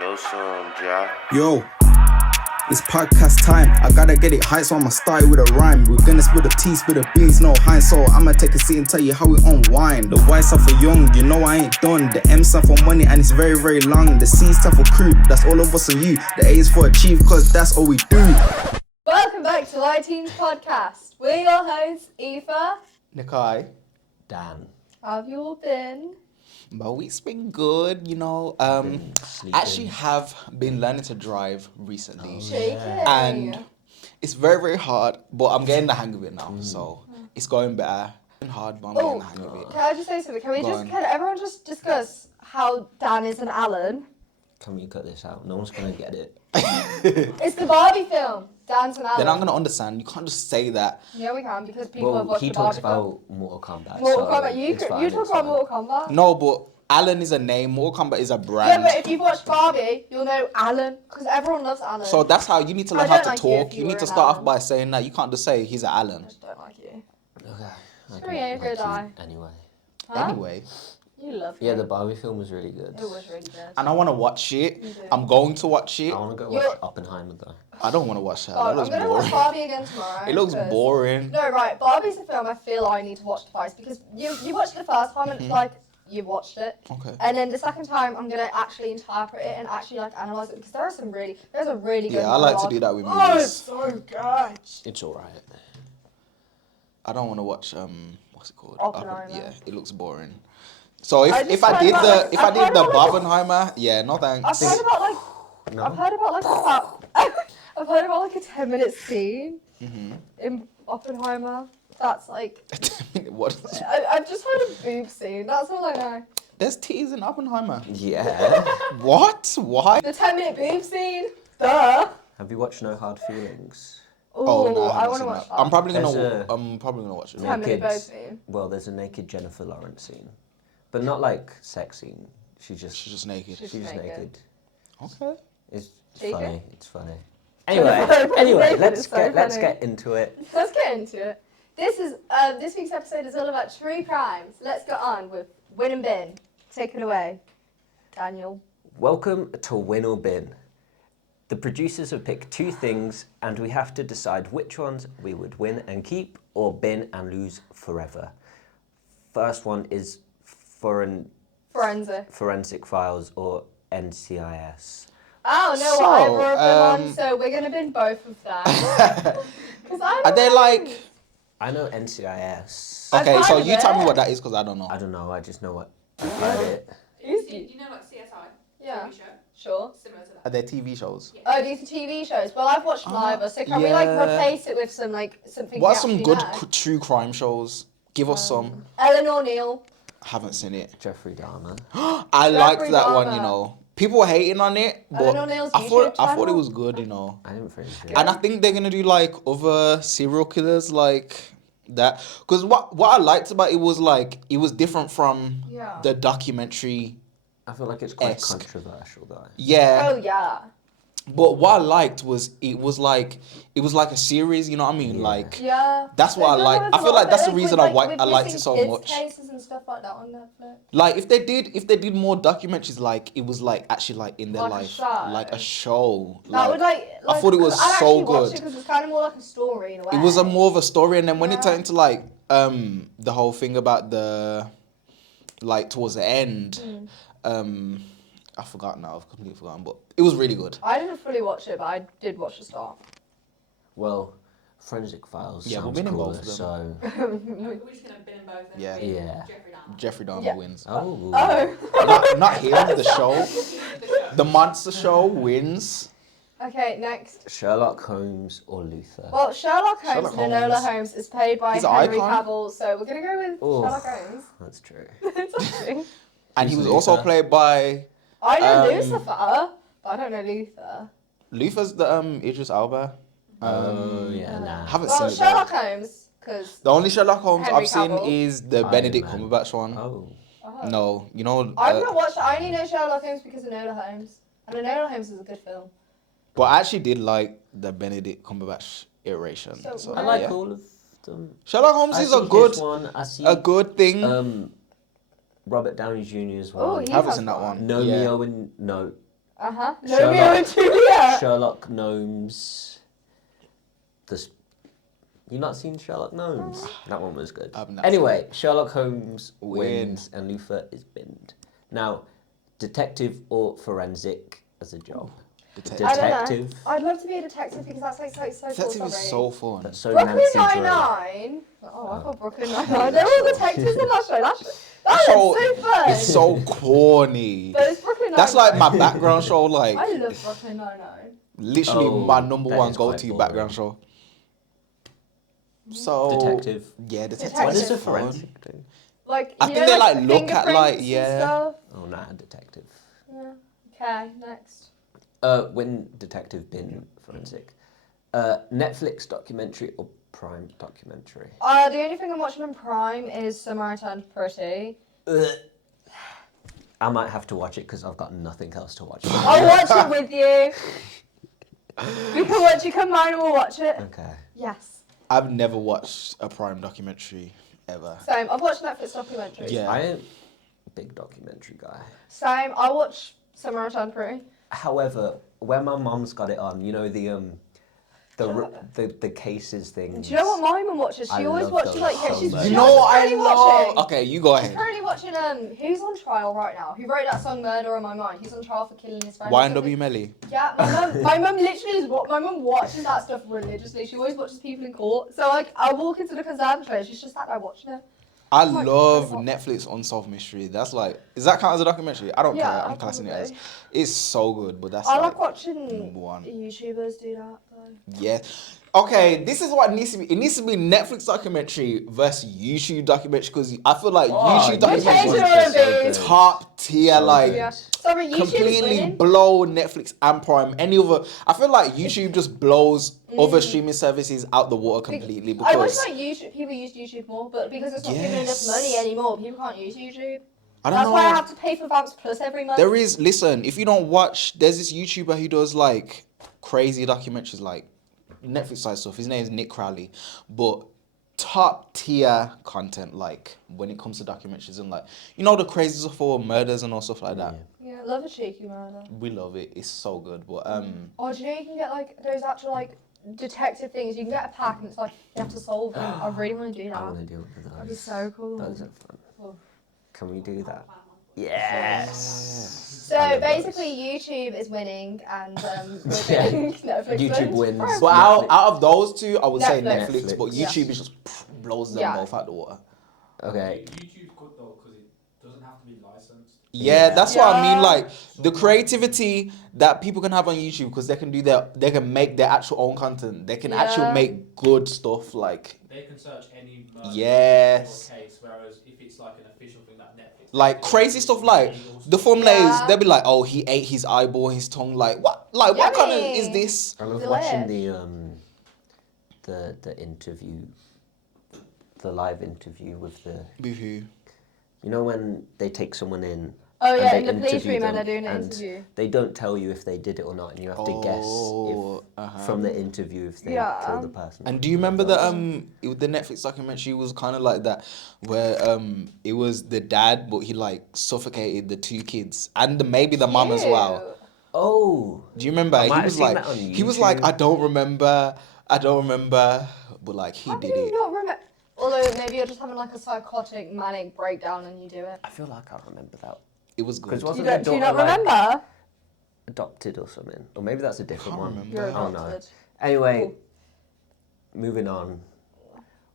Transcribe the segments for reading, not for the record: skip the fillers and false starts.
know some, ja. Yo, it's podcast time. I gotta get it high, so I'ma start with a rhyme. We're gonna spill the tea, spill the beans, no hind. So I'ma take a seat and tell you how we unwind. The Y stand for young, you know I ain't done. The M stand for money, and it's very, very long. The C stand for crew, that's all of us and you. The A is for achieve, cause that's all we do. Welcome back to Underage Teens podcast. We're your hosts, Aoife, Nikai, Dan. how have you all been? my week's been good, you know. Actually have been learning to drive recently. Shaking. And it's very, very hard, but I'm getting the hang of it now, so it's going better. It's hard, but I'm getting the hang of it. Can I just say something? Can on. everyone just discuss how Dan is an Alan? Can we cut this out? No one's gonna get it. It's the Barbie film. Dan's an Alan. They're not going to understand. You can't just say that. Yeah, we can, because people have watched he the talks Barbie about film. Mortal Kombat. Mortal so Kombat. You it's fine, talk it's about fine. Mortal Kombat. No, but Alan is a name. Mortal Kombat is a Yeah, brand. but if you've watched Barbie, you'll know Alan, because everyone loves Alan. So that's how you need to I learn how don't to like you if talk. you You were need to an start off Alan. by saying that. You can't just say he's an I Alan. just don't like you. Okay. Screw you, go die. Anyway. Huh? Anyway. You love Yeah, him. the Barbie film was really good. It was really good. And I want to watch it. You do. I'm going to watch it. I want to go You're- watch Oppenheimer though. I don't want to watch that. Oh, That I'm looks going to watch boring. Barbie again tomorrow. It looks 'cause- boring. No, right. Barbie's a film I feel I need to watch twice, because you watched it the first time and it's like you watched it, Okay. and then the second time I'm gonna actually interpret it and actually like analyze it, because there's a really good. Yeah, I like to monologue. do that with Oh, movies. it's so good. It's alright. I don't want to watch what's it called? Oppenheimer. Yeah, it looks boring. So I if just I heard did about, the like- if I I've did heard the about, like- Barbenheimer, yeah, no I've thanks. heard about like No. I've heard about I've heard about like a 10-minute scene Mm-hmm. in Oppenheimer. That's like What? I've just heard a boob scene. That's all I know. There's teas in Oppenheimer. Yeah. What? Why? The 10-minute boob scene. Duh. Have you watched No Hard Feelings? Oh no, I I want to haven't watch seen that. that. I'm probably There's gonna watch it. 10-minute boob Kids. scene. Well, there's a naked Jennifer Lawrence scene, but not like sex scene. She's She's just just naked. She's naked. naked. Okay. It's Cheeky? funny. It's funny. Jennifer Anyway, Lawrence let's is so let's funny. get into it. Let's get into it. This week's episode is all about true crimes. Let's get on with Win and Bin. Take it away, Daniel. Welcome to Win or Bin. The producers have picked two things, and we have to decide which ones we would win and keep, or bin and lose forever. First one is Forensic. files, or NCIS. Oh, no, So, either of them on, so we're going to bin both of them. 'Cause I Are they don't like? I know NCIS. I've Okay, heard so of you tell me it. what that is, because I don't know. I don't know. I just know what I've heard it. Do you know like CSI? Yeah, TV show? sure. Similar to Are that. there TV shows? Oh, these are TV shows. Well, I've watched neither, so can we like yeah. replace it with some like something? What we are some actually good know? true crime shows? Give us some. Eleanor Neal. I haven't seen it. Jeffrey Dahmer. I liked Jeffrey that one, Dahmer. you know. People were hating on it, but Eleanor Neal's I thought YouTube it channel? was good, you know. I didn't finish it. And I think they're gonna do like other serial killers like that. Because what I liked about it was like it was different from Yeah. the documentary. I feel like it's quite Esque. controversial though. Yeah. Oh yeah. But what I liked was it was like a series, you know what I mean? Yeah. Like Yeah. That's what I They've like. done I with feel a like lot that's of the it, reason with, I liked it missing so kids much. cases and stuff like that on Netflix. Like if they did more documentaries, like it was like actually like in their Like a life, show. like a show. That would like I thought it was I'd so actually watch good. because it's kind of more like a story in a way. It was a more of a story, and then when it Yeah. turned into like the whole thing about the like towards the end, I forgot now. I've completely forgotten, but it was really good. I didn't fully watch it, but I did watch the start. Well, Forensic Files Yeah, we've sounds been in cooler, both of them. so... We're just going to bin them both and Yeah. bin Yeah. Jeffrey Dahmer. Jeffrey Dahmer Yeah. wins. Oh. Oh. Not him, the show. The show. The monster show wins. Okay, next. Sherlock Holmes or Luther? Well, Sherlock Holmes Sherlock and Enola Holmes. Holmes is played by He's an Henry icon. Cavill, so we're gonna go with Oh. Sherlock Holmes. That's true. It's actually- And he Who's was also Luther? played by I know Um, Lucifer, but I don't know Luther. Luther's the Idris Elba. Oh, yeah, nah. Haven't Well, seen it. Sherlock though. Holmes, because The only Sherlock Holmes Henry I've seen Cavill. is the Iron Benedict Man. Cumberbatch one. Oh. No, you know. I've not watched. I only know Sherlock Holmes because of Enola Holmes, and Enola Holmes is a good film. But I actually did like the Benedict Cumberbatch iteration. So So, I like yeah. all of them. Sherlock Holmes I is see a good this one. I see a good thing. Robert Downey Jr.'s Oh, one. he I haven't has seen that one. one. No Yeah. Neo and no. Romeo and Juliet. Sherlock Gnomes. You not seen Sherlock Gnomes? That one was good. Anyway, Sherlock Holmes wins and Luther is binned. Now, detective or forensic as a job? I don't know. I'd love to be a detective because that's like so Detective cool. is so fun. That's so Brooklyn Nancy Drew. Nine-Nine. Oh, I thought Brooklyn Nine-Nine. They're all detectives in that show. That is So- so fun. It's so corny. But it's Brooklyn Nine-Nine. That's like my background show. Like I love Brooklyn Nine-Nine. literally Oh, my number that one is quite go-to boring. background show. So Detective. Yeah, detective. What Detective. is a is fun. forensic do? Like, I you think know, they, like, the look at, like, fingerprints and yeah. stuff? Oh, nah, detective. Yeah. Okay, next. Win detective, bin forensic. Netflix documentary or Prime documentary? The only thing I'm watching on Prime is Summer I Turned Pretty. I might have to watch it because I've got nothing else to watch. I'll watch it with you. We can watch it, come mine and we'll watch it. Okay. Yes. I've never watched a Prime documentary ever. Same. I've watched Netflix documentaries. Yeah. I am a big documentary guy. Same. I watch Summer I Turned Pretty. However, where my mum's got it on, you know the cases things. Do you know what my mum watches? She I always love watches those like so she's much. you You know know what what I she's currently love? watching? Okay, you go She's ahead. currently watching who's on trial right now? Who wrote that song "Murder on My Mind"? He's on trial for killing his friend. YNW Melly. Yeah, my mum literally is what my mum watches that stuff religiously. She always watches people in court. So like, I walk into the conservatory and she's just sat there watching it. I Like, love I love- Netflix Unsolved Mystery. That's like, is that count as a documentary? I don't Yeah, care. I'm classing it as. probably. It's so good, but that's I like like watching number one. YouTubers do that though. Yeah. Okay, this is what it needs to be. It needs to be Netflix documentary versus YouTube documentary because I feel like YouTube Potato documentary Reviews. top tier, So like good. Yeah. Sorry, YouTube's completely winning. blow Netflix and Prime. Any other, I feel like YouTube just blows other streaming services out the water completely I wish because like YouTube people use YouTube more, but because it's not giving enough Yes. money anymore, people can't use YouTube. I don't That's know. why I have to pay for Vamps Plus every month. There is, listen, if you don't watch, there's this YouTuber who does like crazy documentaries, like Netflix side stuff. His name is Nick Crowley, but top tier content, like when it comes to documentaries and like, you know, the crazy stuff for murders and all stuff like that. Yeah, I love a cheeky murder. We love it. It's so good. But Oh, do you know you can get like those actual like detective things? You can get a pack and it's like you have to solve it. I really want to do I that. want to do one of That'd be those. so cool. Those are fun. Oh. Can we do that? Yeah. Yes. So I love basically, YouTube is winning, and we're winning. Netflix YouTube wins. but out of those two, I would say Netflix. Netflix, but Yeah. YouTube is just blows them Yeah. both out the water. Okay. YouTube's good though because it doesn't have to be licensed. Yeah, that's what I mean. Yeah. Like the creativity that people can have on YouTube because they can make their actual own content. They can actually Yeah. make good stuff. Like They can search any murder Yes. or case, whereas if it's like an official thing like Netflix, like crazy stuff. Like the thumbnails, Yeah. they'll be like, "Oh, he ate his eyeball, his tongue." Like what? Like what kind of Yummy. is this? I love Delish. watching the interview, the live interview with the. With who? You know when they take someone in. Oh yeah, and in they the police interview room and they're them, doing an and interview. They don't tell you if they did it or not, and you have to guess if, from the interview if they Yeah. killed the person. And do you remember that the Netflix documentary was kind of like that, where it was the dad, but he like suffocated the two kids and maybe the mum as well. Cute. Oh. Do you remember? I might He have was seen like, that on he was like, YouTube. I don't remember, but like he How did do you it. not remember? Although maybe you're just having like a psychotic manic breakdown and you do it. I feel like I remember that. It was good. Because wasn't Do their you daughter not like, remember? adopted or something? Or maybe that's a different Can't one. remember. You're Oh no. adopted. Anyway, moving on.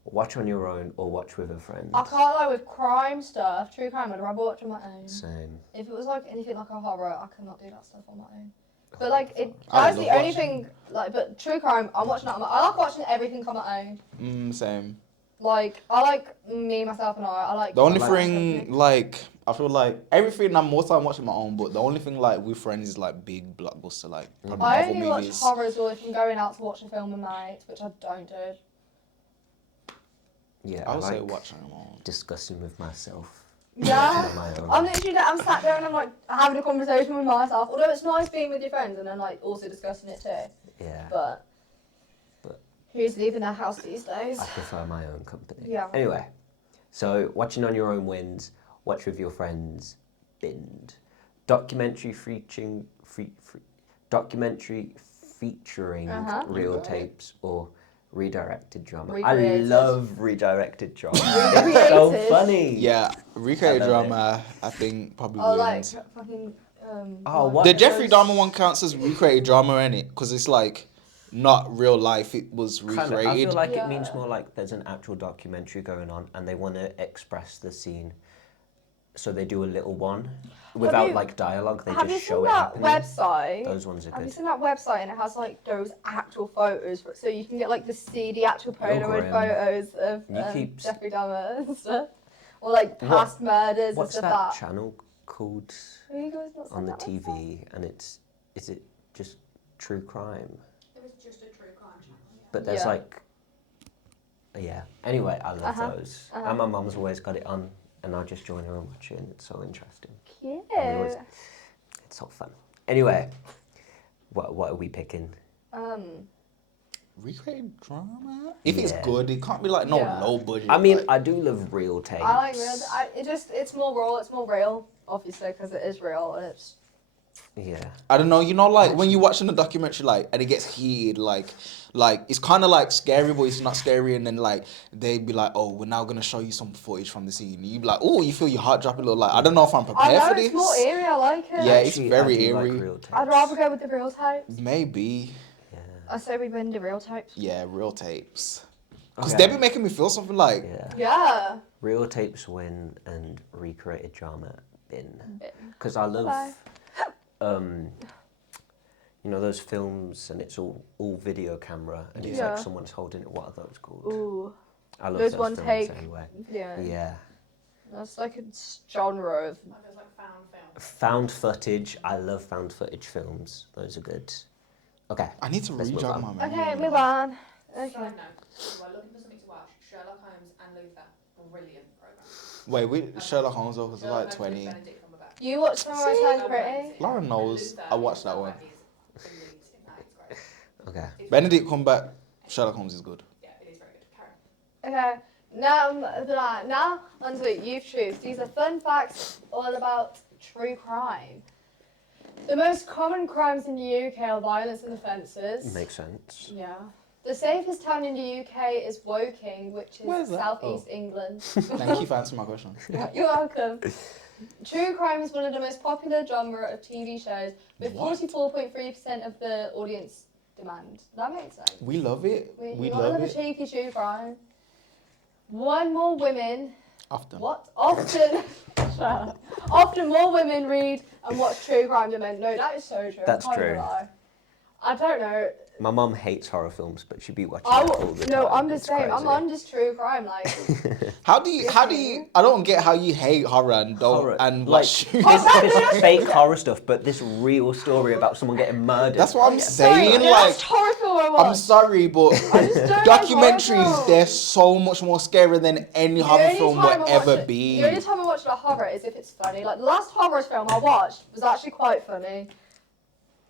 Watch on your own or watch with a friend. I can't lie, with crime stuff, true crime, I'd rather watch on my own. Same. If it was like anything like a horror, I cannot do that stuff on my own. But like, I that's the love only watching. thing. Like, but true crime, I'm watching that on my. I like watching everything on my own. Same. Like, I like me, myself, and I like. The only I like thing, company. like, I feel like everything I'm most time watching my own, but the only thing like with friends is like big blockbuster, like probably I Marvel only watch movies. horrors or if I'm going out to watch a film with mates, which I don't do. Yeah, I would say like watch on my own. discussing with myself. Yeah. on my own. I'm literally like, I'm sat there and I'm like having a conversation with myself. Although it's nice being with your friends and then like also discussing it too. Yeah. But But- who's leaving their house these days? I prefer my own company. Yeah. Anyway, so watching on your own wins, watch with your friends, binned. Documentary documentary featuring real Okay. tapes or redirected drama. Recreated. I love redirected drama. It's so Recreated. funny. Yeah, recreated I love it. drama, I think probably Oh, like wins. fucking. Oh, what? The Jeffrey Those- Dahmer one counts as recreated drama, innit? Because it's like not real life. It was Kinda, recreated. I feel like Yeah. it means more like there's an actual documentary going on and they want to express the scene. So they do a little one without you- like dialogue. They Have you just seen show it that happening. website? Those ones are Have you good. seen that website and it has like those actual photos, so you can get like the actual Polaroid grim. photos of You keep- Jeffrey Dahmer and stuff, or like past murders What's and that stuff. channel called Have you guys not seen on the that website? TV? And is it just true crime? It was just a true crime channel. Yeah. But there's Yeah. like, yeah. Anyway, I love Uh-huh. those. And my mum's always got it on, and I'll just join her and watch it, and it's so interesting. Cute. And we always- It's so fun. Anyway, what are we picking? Recreated drama? If it's Yeah. good, it can't be like no Yeah. low budget. I mean, like- I do love real tapes. I like real. It's more raw. It's more real, obviously, because it is real and it's. Yeah. I don't know, you know, like when you're watching a documentary, like, and it gets heated, like it's kind of like scary, but it's not scary, and then like they'd be like, oh, we're now gonna show you some footage from the scene. You'd be like, oh, you feel your heart drop a little, like I don't know if I'm I prepared know for it's more this. eerie. I like it. Yeah, it's Actually, very I do like eerie. real tapes. I'd rather go with the real tapes. Maybe, Yeah. I say we win the real tapes. yeah, real tapes, because Okay. they be making me feel something like. Yeah. Yeah. Real tapes win and recreated drama bin. Bin. Because I love, Bye. you know, those films and it's all video camera and it's Yeah. like someone's holding it. What are those called? Ooh. I love Those those one films take. anyway. Yeah. Yeah. That's like a genre of. Like there's like found film. Found footage. I love found footage films. Those are good. Okay. I need to Let's move rejog on. my memory. Okay, move on. Okay. Side note, if you are looking for something to watch, Sherlock Holmes and Luther, brilliant program. Wait, we Sherlock Holmes though, because it's Sherlock like Holmes with 20. Benedict Cumberbatch. You watched Sunrise Times Pretty? Amazing. Laura And knows. Luther I watched that one. is elite in that, it's great. Okay. It's Benedict Cumberbatch, Sherlock Holmes is good. Yeah, it is very good. Karen. Okay. Now onto youth truths. These are fun facts all about true crime. The most common crimes in the UK are violence and offences. Makes sense. Yeah. The safest town in the UK is Woking, which is Where's that? southeast England. Thank you for answering my question. You're welcome. True crime is one of the most popular genre of TV shows, with What? 44.3% of the audience demand. That makes sense. We love it. We We gotta love love a it. cheeky true crime. One more women. Often. What? Often. Shut up. Often more women read and watch true crime than men. No, that is so true. That's I can't even true. lie. I don't know. My mum hates horror films, but she'd be watching I it all w- the no, time. I'm the It's same. I'm crazy. on this true crime. Like, How do you? I don't get how you hate horror and don't Horror. and Like, watch. this fake horror stuff, but this real story about someone getting murdered. That's what I'm sorry, saying. the Like, last horror film I I'm watched. sorry, but just don't like documentaries horror they're so much more scary than any The horror only film time I will watch ever it- be. The only time I watch a horror is if it's funny. Like the last horror film I watched was actually quite funny.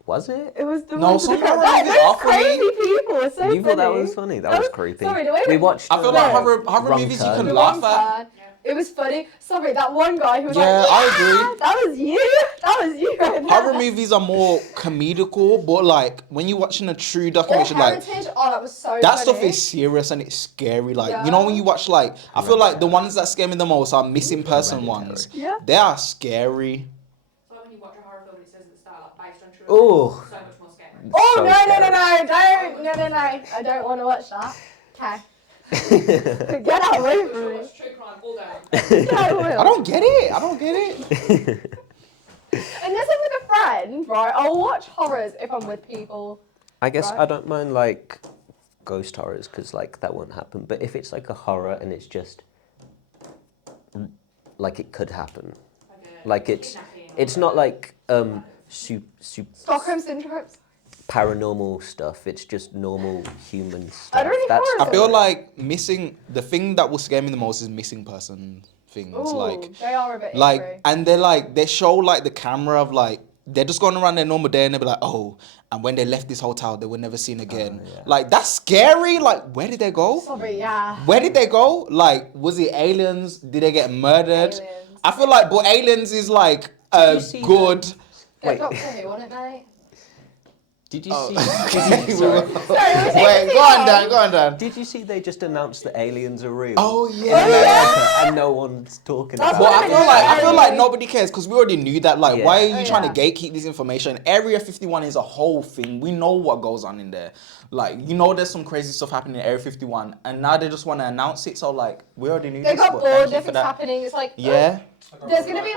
Was it? It was the No, one with some the horror that, movies those are funny. crazy people. It's so You funny. thought that was funny? That was creepy. Sorry, the way We watched. I feel like horror Wrong movies you Turn. can The laugh one at. time, it was funny. Sorry, that one guy who was Yeah, like, I agree. That was you. That was you right there. Horror movies are more comedical, but like when you're watching a true Or documentary, like Heritage. Oh, that was so that funny. stuff is serious and it's scary. Like you know when you watch like I feel like the ones that scare me the most are missing person ones. Yeah. They are scary. So when you watch a horror film and it says at the start, like, based on true Ooh. events, it's so much more scary. Oh So no, no, no, scary. no, I don't want to watch that. Okay. Get out away We from should me. watch true crime all day. Get out away. I don't get it. I don't get it. Unless I'm with a friend, right? I'll watch horrors if I'm with people. I guess Right. I don't mind like ghost horrors because like that won't happen. But if it's like a horror and it's just like it could happen, like it's not like Stockholm syndrome. paranormal stuff. It's just normal human stuff. I don't think That's horror I feel horror. like missing the thing that will scare me the most is missing person things. Ooh, Like they are a bit like eerie. and they show like the camera of like they're just going around their normal day and they'll be like, oh, and when they left this hotel they were never seen again. yeah. Like that's scary. Like where did they go? Sorry, yeah. Where did they go? Like was it aliens? Did they get murdered? Aliens. I feel like but aliens is like Did a you see good Wait. Doctor Who on it, mate. Did you Oh, see? okay. Sorry. Wait, go on, Dan. Did you see they just announced that aliens are real? Oh In yeah. America, and no one's talking That's about But what it. I feel like nobody cares because we already knew that. Like, Yeah. why are you Oh, trying yeah. to gatekeep this information? Area 51 is a whole thing. We know what goes on in there. Like, you know, there's some crazy stuff happening in Area 51, and now they just want to announce it. So, like, we already knew They this. got But bored, thank you for nothing's that. happening. It's like, Yeah, There's gonna be-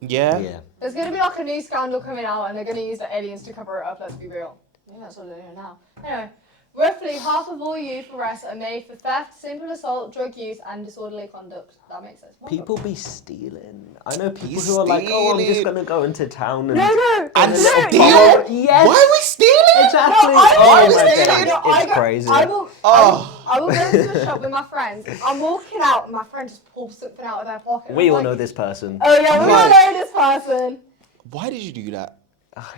yeah. Yeah. there's gonna be like a new scandal coming out, and they're gonna use the aliens to cover it up. Let's be real. Yeah, that's what they're doing now. Anyway, roughly half of all youth arrests are made for theft, simple assault, drug use, and disorderly conduct. That makes sense. What? People be stealing. I know people He's who are like, oh, I'm just stealing. gonna go into town and. No. And no, steal? no. Yes. Why are we stealing? Exactly. No, I oh will my steal god, it. No, it's I go- crazy. I will go into a shop with my friends. I'm walking out, and my friend just pulls something out of their pocket. We I'm all like, know this person. Oh yeah, we all Like- know this person. Why did you do that?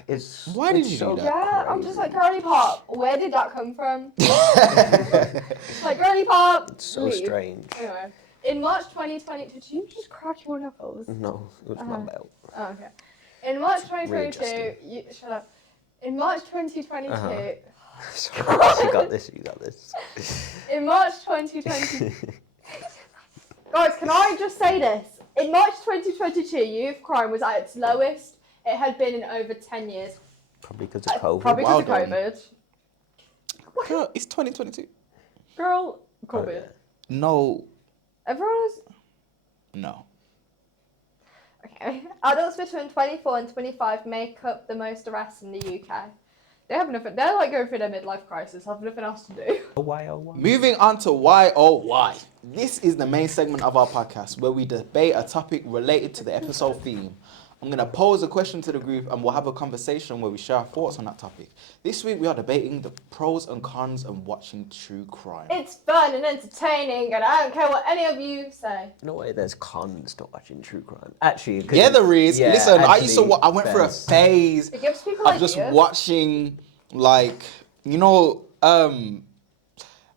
It's Why did it's you do so that? Yeah, I'm just like, girly pop, where did that come from? It's Like, girly pop. It's so leave. strange. Anyway, in March 2020, did you just crack your knuckles? No, it was my belt. Oh, okay. In March 2022, Readjusting. shut up. In March 2022, Sorry, you got this. in March 2020, guys, can I just say this? In March 2022, youth crime was at its lowest it had been in over 10 years. Probably because of COVID. Probably because Well of done. COVID. Girl, it's 2022. Girl, COVID. No, Everyone is. no. Okay. Adults between 24 and 25 make up the most arrests in the UK. They have nothing. They're like going through their midlife crisis. Have nothing else to do. Oh, why? Moving on to why oh why. This is the main segment of our podcast where we debate a topic related to the episode theme. I'm going to pose a question to the group and we'll have a conversation where we share our thoughts on that topic. This week we are debating the pros and cons of watching true crime. It's fun and entertaining, and I don't care what any of you say. No way. There's cons to watching true crime. Actually, 'cause Yeah, there is. yeah, Listen, I used to actually, I went through a there's- phase It gives people of ideas. just watching, like, you know,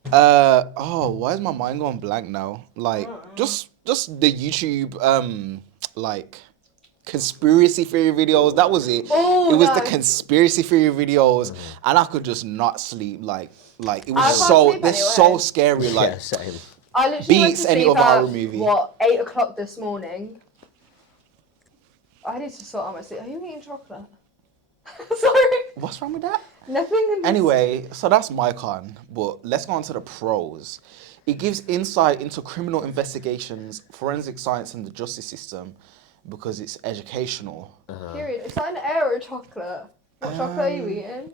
why is my mind going blank now? Like, just the YouTube, like, conspiracy theory videos. That was it. Oh, it was no. the conspiracy theory videos, and I could just not sleep. Like it I was can't so sleep they're anyway. so scary. Like, Yeah, same. I literally went beats to any sleep other at, horror movie. what, 8 o'clock this morning. I need to sort out my sleep. Are you eating chocolate? Sorry. what's wrong with that? Nothing in this. Anyway, so that's my con, but let's go on to the pros. It gives insight into criminal investigations, forensic science, and the justice system because it's educational. Period. Is that an air or chocolate? What chocolate are you eating?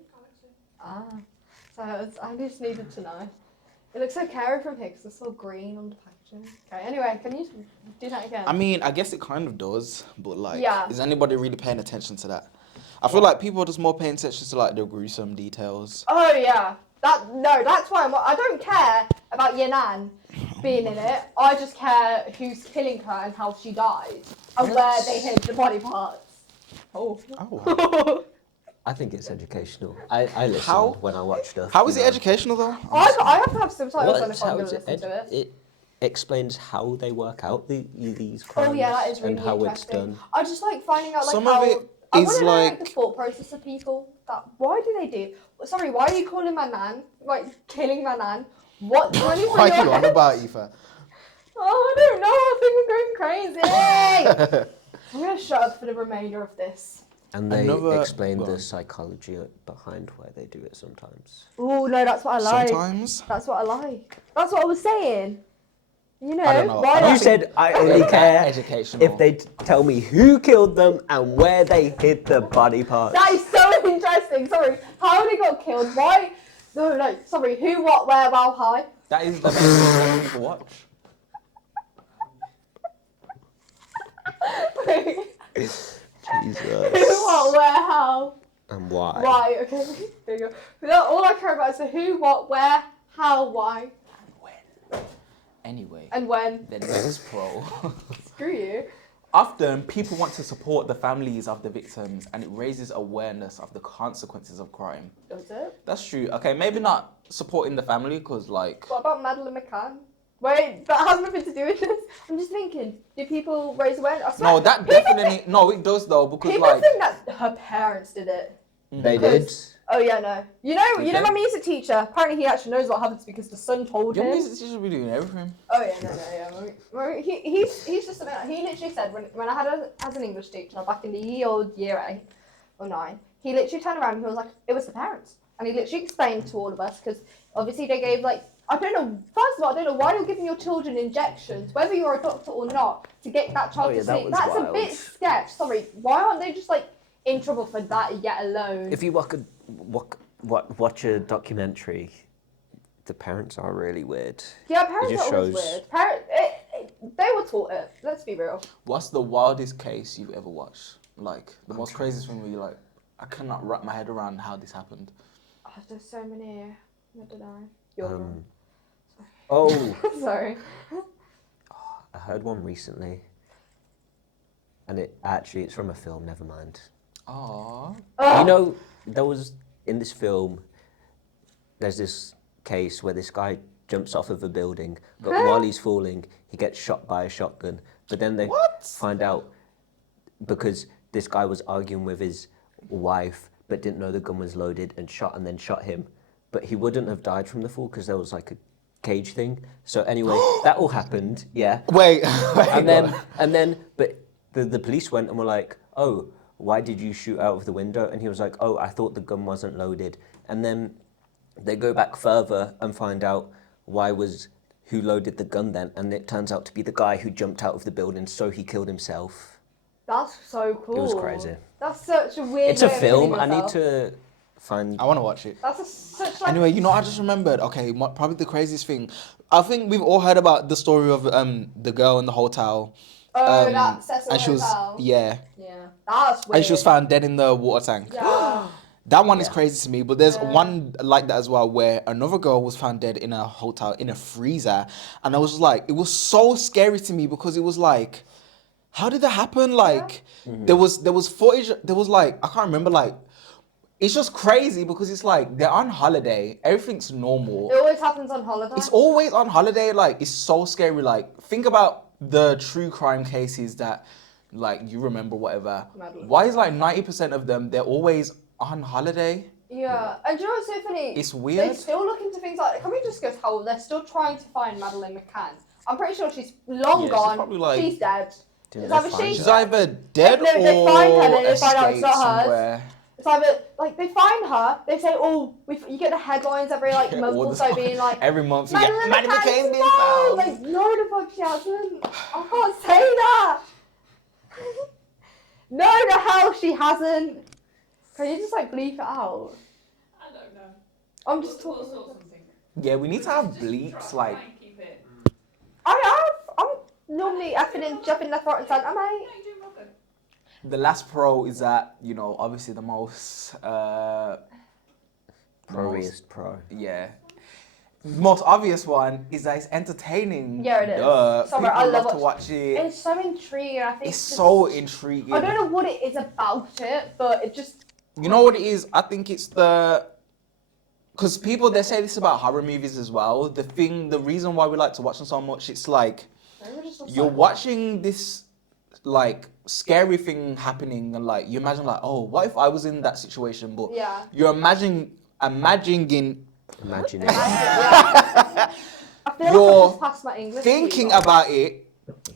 So I just needed to know. It looks so carry from here because it's so green on the packaging. Okay, anyway, can you do that again? I mean, I guess it kind of does, but like, Yeah. is anybody really paying attention to that? I feel like people are just more paying attention to like the gruesome details. Oh yeah. That's why I don't care about your nan being in it. I just care who's killing her and how she died and where they hid the body parts. Oh. Oh. I think it's educational. I listened How? when I watched stuff. How is you it know. educational though? I have to have subtitles Well, on it's if I'm how going to it's listen to it. it explains how they work out these crimes Oh yeah, that is really and how it's interesting. done. I just like finding out like Some how. of it I is want to know like like- the thought process of people. That why do they do? Sorry, why are you calling my nan? Like killing my nan? What's running through Why your are you on head? about, Aoife? Oh, I don't know. I think I'm going crazy. I'm gonna shut up for the remainder of this. And they Another- explain go the on. psychology behind why they do it sometimes. Oh no, that's what I like. Sometimes. That's what I like. That's what I was saying. You know, I don't know. why I don't You not? said I only care Educational. if they tell me who killed them and where they hid the body parts. That is so interesting. Sorry, how they got killed? Why? No. Sorry, who, what, where, how high? That is the best thing people watch. Jesus. Who, what, where, how? And why? Right, okay. There you go. No, all I care about is the who, what, where, how, why, Anyway, and when. the next pro. Screw you. Often, people want to support the families of the victims and it raises awareness of the consequences of crime. Does it? That's true. Okay, maybe not supporting the family because, like, What about Madeleine McCann? Wait, that has nothing to do with this. I'm just thinking, do people raise awareness? I swear, No, that definitely. No, it does though because people like. think that her parents did it. They did. Because- Oh yeah, no. You know my music teacher. Apparently, he actually knows what happens because the son told Your him. music teacher be doing everything. Oh yeah, no. He's just a man. He literally said when I had as an English teacher back in the year 8 or 9, he literally turned around and he was like, it was the parents, and he literally explained to all of us because obviously they gave like. I don't know. First of all, I don't know why you're giving your children injections, whether you're a doctor or not, to get that child to that sleep. was That's wild. a bit sketch. Sorry, why aren't they just like in trouble for that yet alone? If you watch a documentary, the parents are really weird. Yeah, parents just are always shows- weird. They were taught it. Let's be real. What's the wildest case you've ever watched? Like the most craziest one where you're like, I cannot wrap my head around how this happened. Oh, there's so many. I don't know. You're wrong. Oh, Sorry. I heard one recently, and it's from a film. Never mind. Aww. You know, there was in this film. There's this case where this guy jumps off of a building, but while he's falling, he gets shot by a shotgun. But then they find out because this guy was arguing with his wife, but didn't know the gun was loaded and then shot him. But he wouldn't have died from the fall because there was like a cage thing. So anyway, that all happened. Yeah. Wait. And then, but the police went and were like, oh, why did you shoot out of the window? And he was like, oh, I thought the gun wasn't loaded. And then they go back further and find out who loaded the gun then. And it turns out to be the guy who jumped out of the building, so he killed himself. That's so cool. It was crazy. That's such a weird. It's a way of film. killing I need yourself. to find. I want to watch it. That's such like. Anyway, I just remembered. Okay, probably the craziest thing. I think we've all heard about the story of the girl in the hotel. Oh, that Cecil and she was Hotel. yeah, That's weird. and she was found dead in the water tank. Yeah. That one is crazy to me, but there's one like that as well where another girl was found dead in a hotel in a freezer, and I was just like, it was so scary to me because it was like, how did that happen? Like, there was footage. There was like, I can't remember. Like, it's just crazy because it's like they're on holiday, everything's normal. It always happens on holiday. It's always on holiday. Like, it's so scary. Like, think about the true crime cases that, like, you remember whatever. Why is like 90% of them? They're always on holiday. Yeah, and do you know what's so funny? It's weird. They still look into things like. Can we discuss how they're still trying to find Madeleine McCann? I'm pretty sure she's long she's gone. probably, like- she's dead. Didn't It's they either find she's She's her? either dead No, they find her, or then they find out it's escaped not hers. somewhere. It's either like they find her. They say, "Oh, you get the headlines every like Yeah, month all or the so, time. being like." Every month you get Madeleine Maddie McCann's McCain being found. found. Like, no, the fuck she hasn't. I can't say that. No, the hell she hasn't. Can you just like bleep it out? I don't know. I'm just We'll talking. sort something. Yeah, we need to have Just bleeps try like. and keep it. I'm normally effing and jumping left, right, and centre, mate. Yeah, you're doing well good. The last pro is that, you know, obviously the most Pro-iest pro. most obvious one is that it's entertaining. Yeah, it is. Duh. Sorry, People I love love to watch it. It's so intriguing. I think It's so intriguing. I don't know what it is about it, but it just. You know what it is? I think it's because people, they say this about horror movies as well. The reason why we like to watch them so much, it's like you're watching this like scary thing happening, and like you imagine like, oh, what if I was in that situation? But Yeah. you're imagining Imagine it. I feel You're like I've just passed my English. thinking week. about it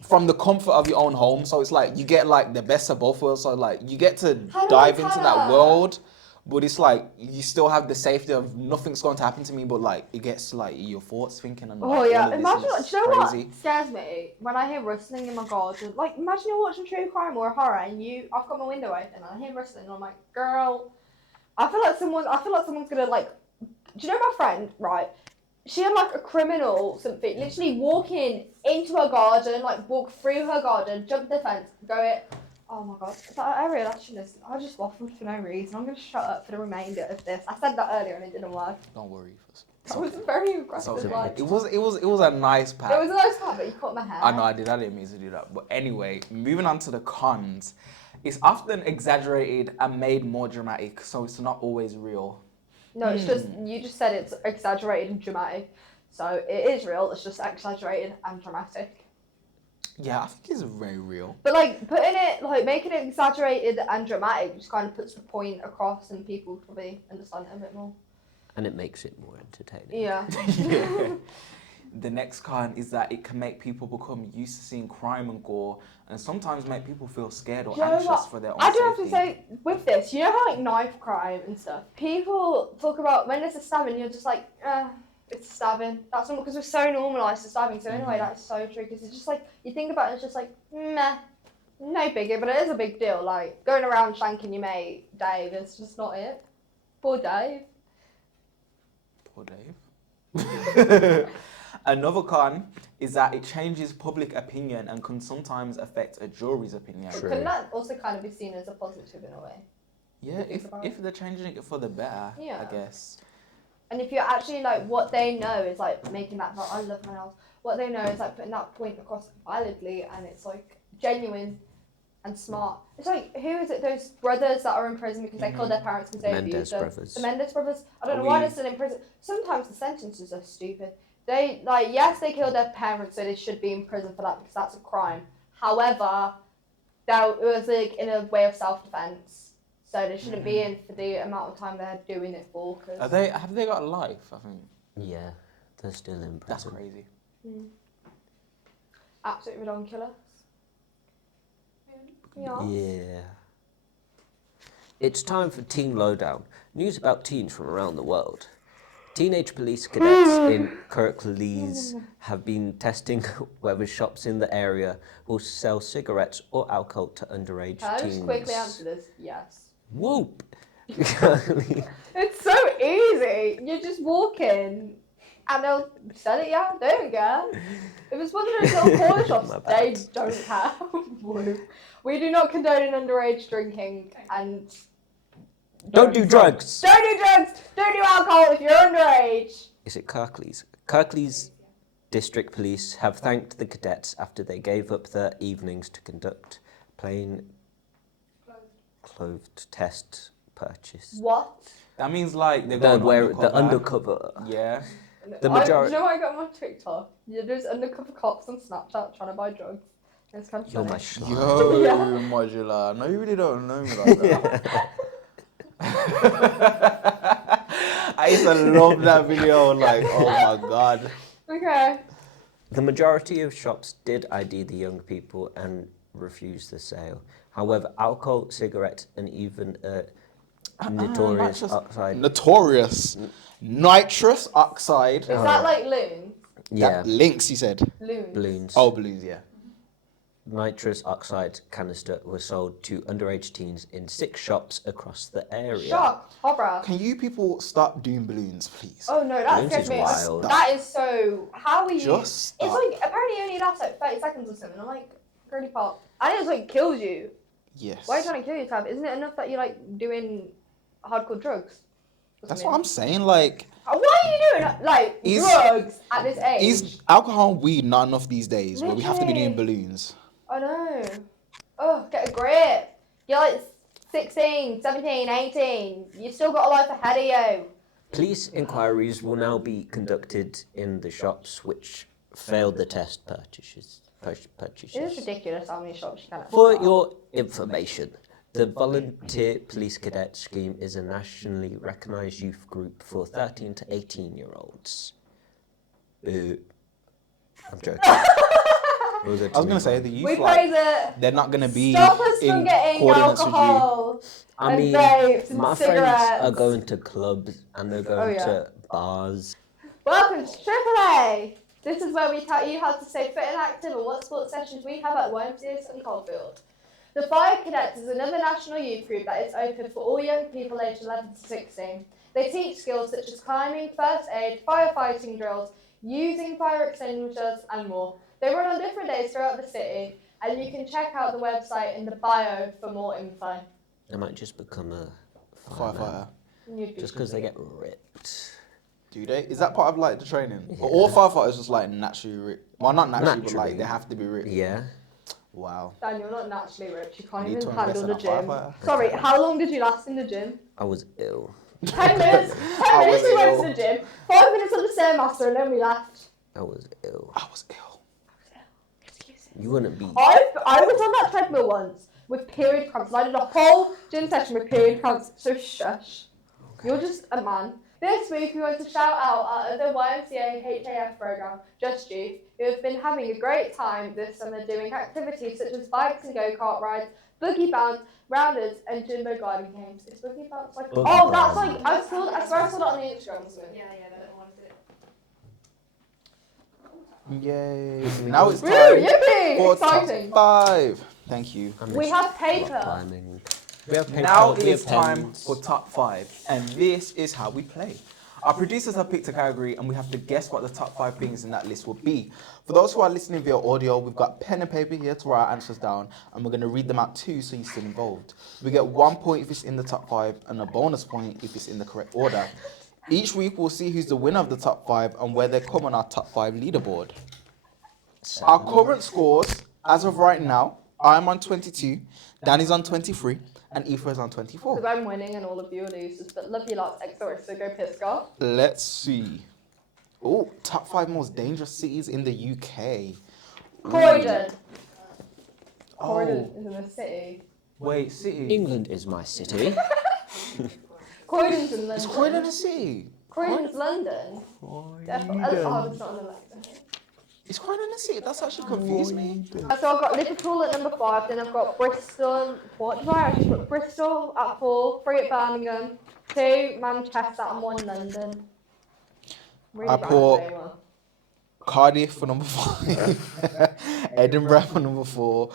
from the comfort of your own home. So it's like you get like the best of both worlds. So like you get to Hello, dive into that Tara. world, but it's like you still have the safety of nothing's going to happen to me. But like it gets to like your thoughts thinking and like, Oh yeah, all of imagine. this is Do you know crazy. what scares me when I hear rustling in my garden? Like, imagine you're watching true crime or a horror, and I've got my window open, and I hear rustling, and I'm like, girl, I feel like someone's gonna like. Do you know my friend? Right, she had like a criminal something, literally walking into her garden, like walk through her garden, jump the fence, go it. Oh my god, that area actually is. I just waffled for no reason. I'm gonna shut up for the remainder of this. I said that earlier and it didn't work. Don't worry. That was very It's aggressive. okay. Like, It was a nice pack. it was a nice part, but you cut my hair. I know I did. I didn't mean to do that. But anyway, moving on to the cons. It's often exaggerated and made more dramatic, so it's not always real. No, it's just you just said it's exaggerated and dramatic. So it is real. It's just exaggerated and dramatic. Yeah, I think it's very real. But like putting it, like making it exaggerated and dramatic, just kind of puts the point across, and people probably understand it a bit more. And it makes it more entertaining. Yeah. Yeah. The next con is that it can make people become used to seeing crime and gore, and sometimes make people feel scared or You know anxious what? for their own I do safety. have to say, with this, you know how like knife crime and stuff, people talk about when there's a stabbing, you're just like, it's a stabbing. That's normal because we're so normalised to stabbing. So anyway, that's so true because it's just like you think about it, it's just like meh, no biggie, but it is a big deal. Like going around shanking your mate Dave, it's just not it. Poor Dave. Poor Dave. Another con is that it changes public opinion and can sometimes affect a jury's opinion. True. Can that also kind of be seen as a positive in a way? Yeah, if they're changing it for the better, Yeah. I guess. And if you're actually like what they know is like making that, I love my nails. What they know is like putting that point across validly, and it's like genuine and smart. It's like, who is it? Those brothers that are in prison because they killed their parents because they Mendes abused them. brothers. The Mendes brothers. I don't know why they're still in prison. Sometimes the sentences are stupid. They like, yes, they killed their parents, so they should be in prison for that because that's a crime. However, it was like in a way of self-defense, so they shouldn't be in for the amount of time they're doing it for. Cause Have they got life? I think Yeah, they're still in prison. that's crazy. Absolutely ridiculous. Yeah. Yeah. It's time for Teen Lowdown. News about teens from around the world. Teenage police cadets in Kirklees have been testing whether shops in the area will sell cigarettes or alcohol to underage Can I teens. just quickly answer this? Yes. Whoop! It's so easy. You just walk in and they'll sell it, yeah, they don't care. If it's one of those little corner shops, My they bad. don't care. We do not condone underage drinking and Don't do drugs! don't do drugs, don't do alcohol if you're underage. Is it Kirklees? Kirklees District Police have thanked the cadets after they gave up their evenings to conduct plain clothed test purchase. What? That means like they're The going undercover. Yeah. The Do majority. you know what I got on my TikTok? Yeah, there's undercover cops on Snapchat trying to buy drugs. It's kind of You're funny. my schlag. Yo, Yeah. modular. No, you really don't know me like that. I used to love that video. Like, oh my god. Okay. The majority of shops did ID the young people and refuse the sale. However, alcohol, cigarettes, and even notorious nitrous- oxide. Notorious. Nitrous oxide. Is that like loon? Yeah, That links, you said. Loons. balloons. Oh, blues, yeah. Nitrous oxide canister was sold to underage teens in 6 shops across the area. Shock. Horror. Can you people stop doing balloons, please? Oh no, that Balloons scares is me. wild. That is so. How are you? Just It's stop. like apparently it only lasts like 30 seconds or something. I'm like, girly pop. And it's like kills you. Yes. Why are you trying to kill yourself? Isn't it enough that you're like doing hardcore drugs? or That's something? what I'm saying. Like, Why are you doing like Is- drugs at this age? is alcohol and weed not enough these days where we have to be doing Literally. balloons? I know. Oh, get a grip. You're like 16, 17, 18. You've still got a life ahead of you. Police inquiries will now be conducted in the shops which failed the test purchases. It is ridiculous how many shops you can actually For buy. your information, the Volunteer Police Cadet Scheme is a nationally recognised youth group for 13 to 18-year-olds. I'm joking. I was gonna say the youth We like praise it. they're not gonna be Stop us from in getting coordinates with you. alcohol I and mean, vapes and my cigarettes. friends are going to clubs and they're going yeah. to bars. Welcome to AAA. This is where we tell you how to stay fit and active and what sports sessions we have at YMCA and Caulfield. The Fire Cadets is another national youth group that is open for all young people aged 11 to 16. They teach skills such as climbing, first aid, firefighting drills, using fire extinguishers and more. They run on different days throughout the city and you can check out the website in the bio for more info. They might just become a Firefighter. You'd be just because they get ripped. Do they? Is that part of like the training? Or all firefighters just like naturally ripped? Well, not naturally, but like they have to be ripped. Yeah. Wow. Dan, you're not naturally ripped. You can't Need even to invest handle in the a gym. firefighter. Sorry, how long did you last in the gym? I was ill. 10 minutes. 10 I minutes was we went ill. to the gym. 5 minutes on the Stairmaster and then we left. I was ill. I was ill. You wouldn't be. I was on that treadmill once with period cramps. And I did a whole gym session with period cramps. So shush. You're just a man. This week we want to shout out our other YMCA HAF program, Just Youth, who have been having a great time this summer doing activities such as bikes and go-kart rides, boogie bounce, rounders, and jumbo gliding games. Is boogie bounce like? Boogie Oh, that's bounce. like I swear I saw that on the Instagram. Yeah, that little one is it. Yay. Now it's Woo, time yippee! for Exciting. top 5. Thank you. I We missed have rock paper. climbing. We have paper, Now we it's have time pens. for top 5, and this is how we play. Our producers have picked a category, and we have to guess what the top 5 things in that list will be. For those who are listening via audio, we've got pen and paper here to write our answers down, and we're going to read them out too, so you're still involved. We get 1 point if it's in the top 5, and a bonus point if it's in the correct order. Each week, we'll see who's the winner of the top 5 and where they come on our top 5 leaderboard. Our current scores, as of right now, I'm on 22, Danny's on 23, and Aoife is on 24. Because I'm winning and all of you are losers, but love you lots, XOR, so go piss off. Let's see. Oh, top 5 most dangerous cities in the UK. Croydon. Oh, Croydon is in the city. wait, city. England is my city. Croydon's in London. Is Croydon a city? Croydon's London. Oh, it's not in London. Is Croydon a city? That's actually confused me. So I've got Liverpool at number 5, then I've got Bristol. What did I actually put? Bristol at 4, 3 at Birmingham, 2 Manchester, and 1 London. Really I bad put- today, well. Cardiff for number 5, Edinburgh for number 4,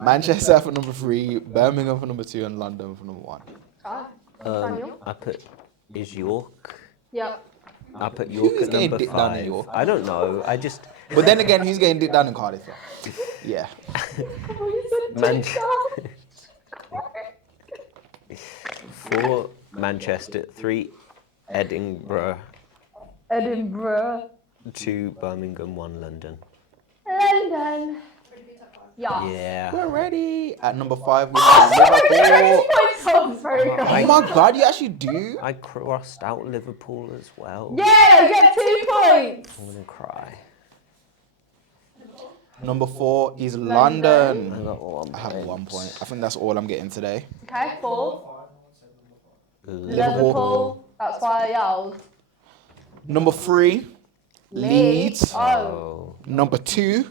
Manchester for number 3, Birmingham for number 2, and London for number 1. Ah, Daniel? I put is York. Yep. I put York Who's at getting number dipped down in 5. York? I don't know. I just But then again, who's getting dipped down in Cardiff? Yeah. Man- 4 Manchester, 3 Edinburgh, Edinburgh. 2 Birmingham, 1 London. London. Yeah. Yeah. We're ready. At number 5, we have Liverpool. Sounds very good. Oh my god, you actually do? I crossed out Liverpool as well. Yeah, you get 2 points. I'm gonna cry. Number 4 is I London. got 1 I have point. 1 point. I think that's all I'm getting today. Okay, 4. Liverpool. Liverpool. That's why I yelled. Number 3, Leeds. Oh. Oh. Number 2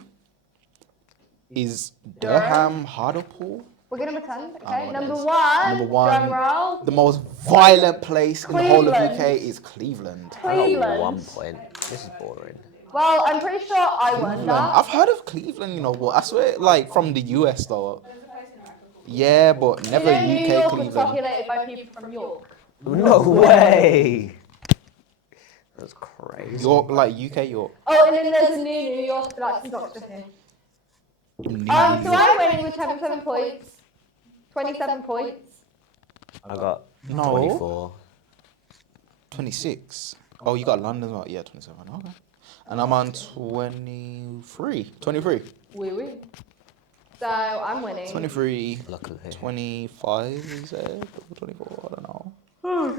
is Durham Hartlepool. We're going to pretend, I okay? know what it Number is. 1. Number 1. Drum roll. The most violent place in the whole of Cleveland. UK is Cleveland. I got Cleveland. 1 point. This is boring. Well, I'm pretty sure I won Cleveland. that. I've heard of Cleveland, you know, but I swear, like, from the US though. Yeah, but never You know, New UK York was Cleveland. populated by people from York. No way! That's crazy. York, like UK York. Oh, and then there's a New York, but that's not just here. So I'm winning with 27 points. 27 points. I got No. 24. 26. Oh, you got London as well? Yeah, 27. Okay. And I'm on 23. 23. Wee wee. So I'm winning. 23. Luckily. 25, is it? 24, I don't know. Oh,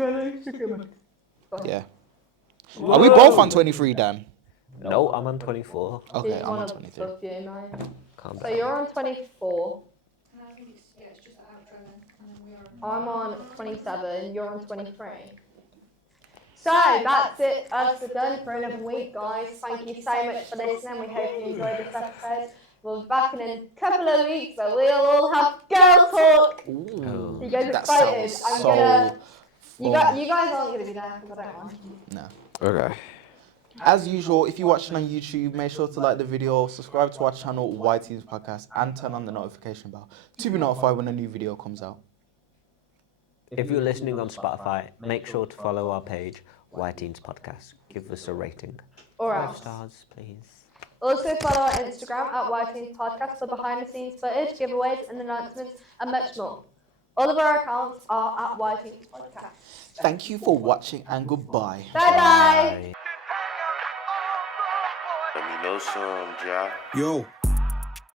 God. Yeah. Are we both on 23, Dan? No, I'm on 24. Okay, He's I'm one on of 23. you now. Calm So down. you're on 24. And I think it's just the outro then, and then we are. I'm on 27. You're on 23. So that's it. Us are done for another week, guys. Thank you so much for listening. We hope you enjoyed this episode. We'll be back in a couple of weeks where we'll all have girl talk. Oh. You guys That excited? sounds I'm so gonna. You fun. guys aren't gonna be there because I don't want. No. Okay. As usual, if you're watching on YouTube, make sure to like the video, subscribe to our channel, Y Teens Podcast, and turn on the notification bell to be notified when a new video comes out. If you're listening on Spotify, make sure to follow our page, Y Teens Podcast. Give us a rating. Or 5 else. stars, please. Also follow our Instagram at YTeens Podcast for behind the scenes footage, giveaways and announcements and much more. All of our accounts are at YTeens Podcast. Thank you for watching and goodbye. Bye bye. Bye. Let me know some, Ja. Yo,